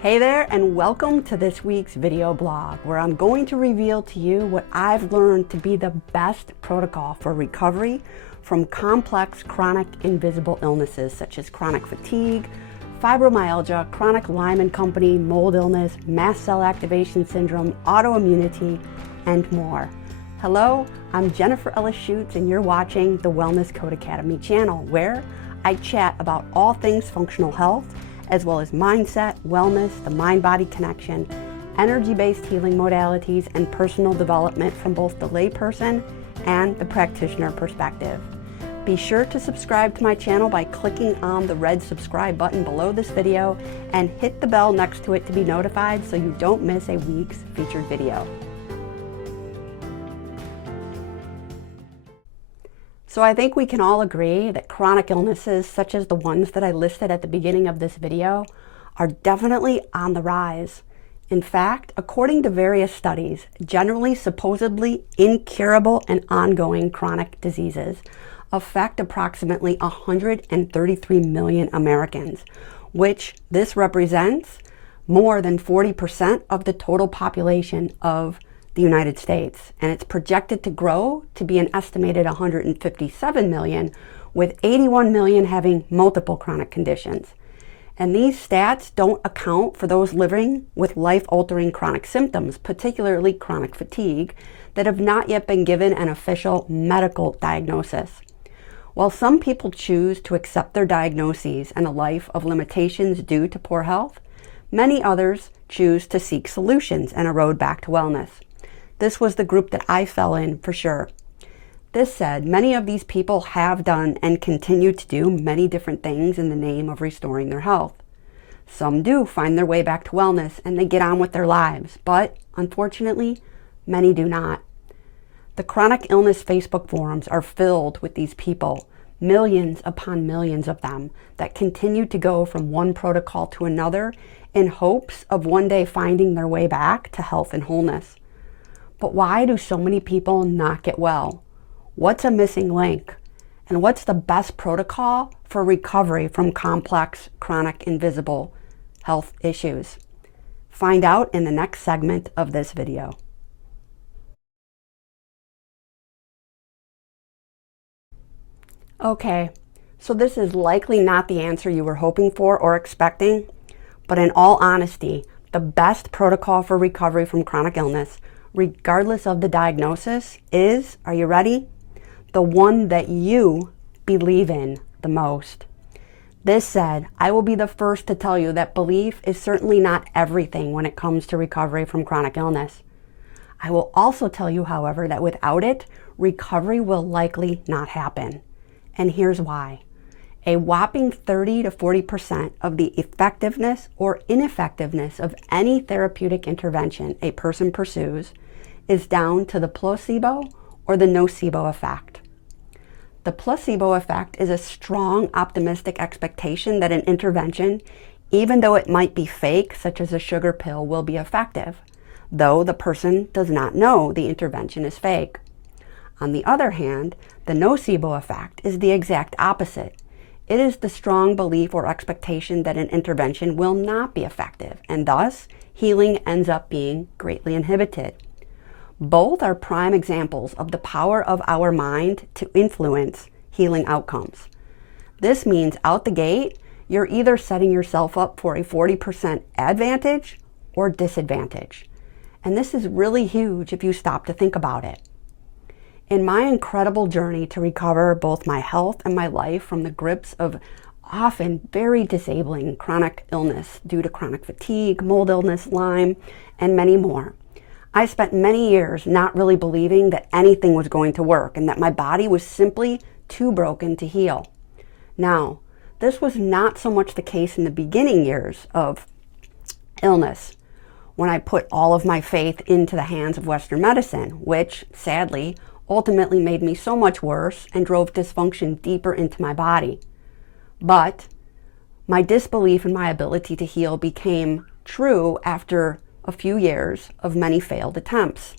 Hey there, and welcome to this week's video blog, where I'm going to reveal to you what I've learned to be the best protocol for recovery from complex chronic invisible illnesses such as chronic fatigue, fibromyalgia, chronic Lyme and Company, mold illness, mast cell activation syndrome, autoimmunity, and more. Hello, I'm Jennifer Ellis Schutz, and you're watching the Wellness Code Academy channel, where I chat about all things functional health, as well as mindset, wellness, the mind-body connection, energy-based healing modalities, and personal development from both the layperson and the practitioner perspective. Be sure to subscribe to my channel by clicking on the red subscribe button below this video and hit the bell next to it to be notified so you don't miss a week's featured video. So I think we can all agree that chronic illnesses, such as the ones that I listed at the beginning of this video, are definitely on the rise. In fact, according to various studies, generally supposedly incurable and ongoing chronic diseases affect approximately 133 million Americans, which this represents more than 40% of the total population of the United States, and it's projected to grow to be an estimated 157 million, with 81 million having multiple chronic conditions. And these stats don't account for those living with life-altering chronic symptoms, particularly chronic fatigue, that have not yet been given an official medical diagnosis. While some people choose to accept their diagnoses and a life of limitations due to poor health, many others choose to seek solutions and a road back to wellness. This was the group that I fell in for sure. This said, many of these people have done and continue to do many different things in the name of restoring their health. Some do find their way back to wellness and they get on with their lives, but unfortunately, many do not. The chronic illness Facebook forums are filled with these people, millions upon millions of them, that continue to go from one protocol to another in hopes of one day finding their way back to health and wholeness. But why do so many people not get well? What's a missing link? And what's the best protocol for recovery from complex, chronic, invisible health issues? Find out in the next segment of this video. Okay, so this is likely not the answer you were hoping for or expecting, but in all honesty, the best protocol for recovery from chronic illness, regardless of the diagnosis, is, are you ready? The one that you believe in the most. This said, I will be the first to tell you that belief is certainly not everything when it comes to recovery from chronic illness. I will also tell you, however, that without it, recovery will likely not happen. And here's why. A whopping 30 to 40% of the effectiveness or ineffectiveness of any therapeutic intervention a person pursues is down to the placebo or the nocebo effect. The placebo effect is a strong optimistic expectation that an intervention, even though it might be fake, such as a sugar pill, will be effective, though the person does not know the intervention is fake. On the other hand, the nocebo effect is the exact opposite. It is the strong belief or expectation that an intervention will not be effective, and thus healing ends up being greatly inhibited. Both are prime examples of the power of our mind to influence healing outcomes. This means out the gate, you're either setting yourself up for a 40% advantage or disadvantage. And this is really huge if you stop to think about it. In my incredible journey to recover both my health and my life from the grips of often very disabling chronic illness due to chronic fatigue, mold illness, Lyme, and many more, I spent many years not really believing that anything was going to work and that my body was simply too broken to heal. Now, this was not so much the case in the beginning years of illness, when I put all of my faith into the hands of Western medicine, which, sadly, ultimately made me so much worse and drove dysfunction deeper into my body. But my disbelief in my ability to heal became true after a few years of many failed attempts.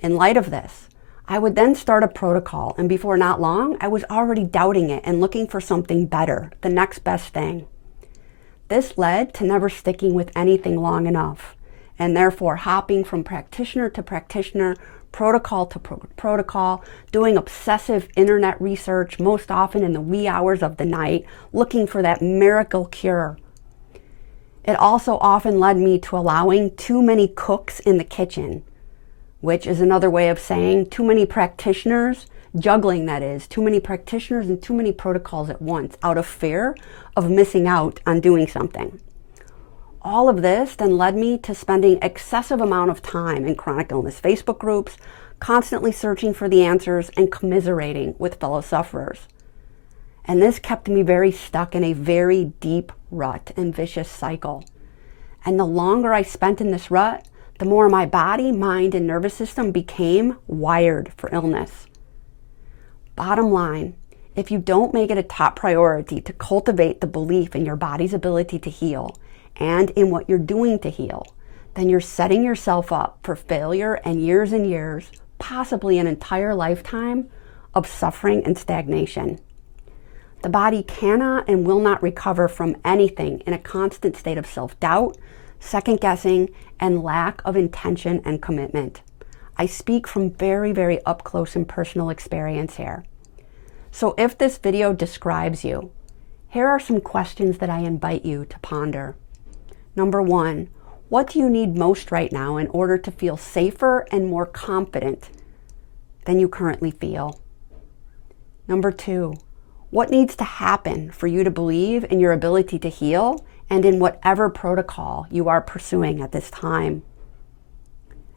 In light of this, I would then start a protocol, and before not long, I was already doubting it and looking for something better, the next best thing. This led to never sticking with anything long enough, and therefore hopping from practitioner to practitioner, protocol to protocol, doing obsessive internet research, most often in the wee hours of the night, looking for that miracle cure. It also often led me to allowing too many cooks in the kitchen, which is another way of saying too many practitioners, juggling that is, too many practitioners and too many protocols at once, out of fear of missing out on doing something. All of this then led me to spending excessive amount of time in chronic illness Facebook groups, constantly searching for the answers and commiserating with fellow sufferers. And this kept me very stuck in a very deep rut and vicious cycle. And the longer I spent in this rut, the more my body, mind, and nervous system became wired for illness. Bottom line, if you don't make it a top priority to cultivate the belief in your body's ability to heal and in what you're doing to heal, then you're setting yourself up for failure and years, possibly an entire lifetime of suffering and stagnation. The body cannot and will not recover from anything in a constant state of self-doubt, second-guessing, and lack of intention and commitment. I speak from very up close and personal experience here. So if this video describes you, here are some questions that I invite you to ponder. Number 1, what do you need most right now in order to feel safer and more confident than you currently feel? Number 2, what needs to happen for you to believe in your ability to heal and in whatever protocol you are pursuing at this time?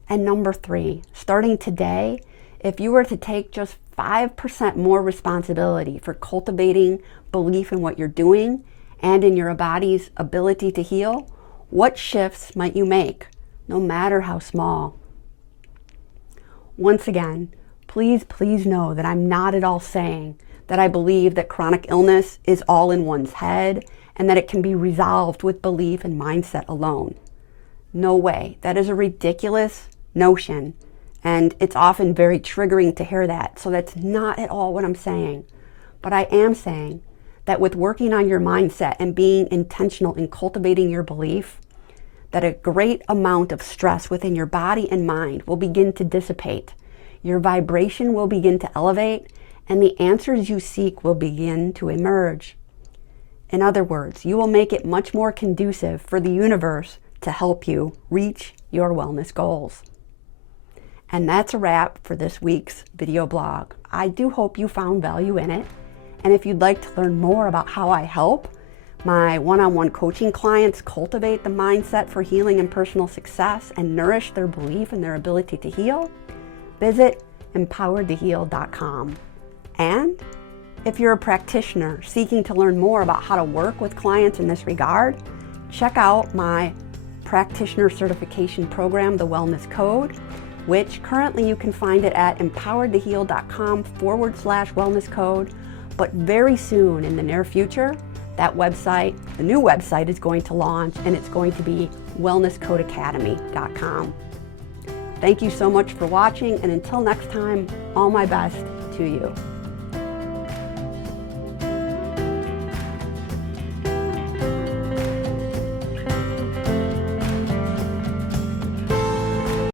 And number 3, starting today, if you were to take just 5% more responsibility for cultivating belief in what you're doing and in your body's ability to heal, what shifts might you make, no matter how small? Once again, please know that I'm not at all saying that I believe that chronic illness is all in one's head and that it can be resolved with belief and mindset alone. No way. That is a ridiculous notion, and it's often very triggering to hear that. So that's not at all what I'm saying. But I am saying that with working on your mindset and being intentional in cultivating your belief, that a great amount of stress within your body and mind will begin to dissipate. Your vibration will begin to elevate, and the answers you seek will begin to emerge. In other words, you will make it much more conducive for the universe to help you reach your wellness goals. And that's a wrap for this week's video blog. I do hope you found value in it. And if you'd like to learn more about how I help my one-on-one coaching clients cultivate the mindset for healing and personal success and nourish their belief in their ability to heal, visit empoweredtoheal.com. And if you're a practitioner seeking to learn more about how to work with clients in this regard, check out my practitioner certification program, The Wellness Code, which currently you can find it at empoweredtoheal.com/wellness code. But very soon in the near future, that website, the new website, is going to launch, and it's going to be wellnesscodeacademy.com. Thank you so much for watching, and until next time, all my best to you.